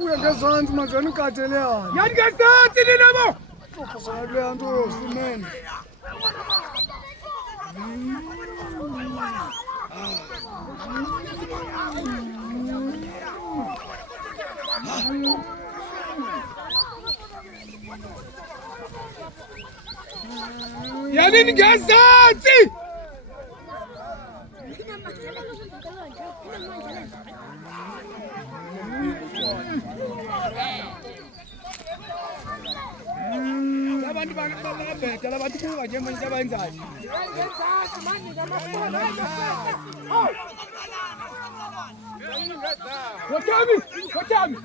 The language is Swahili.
Uyangezansi manje nikateleyani. Yangezansi ninabo. Kusalea nto simene. Yani ngezansi. Abantu bangebheda labantu kuba nje manje abayenzayo. Ngezansi manje ngamafona ayafaka. Kothami, kothami.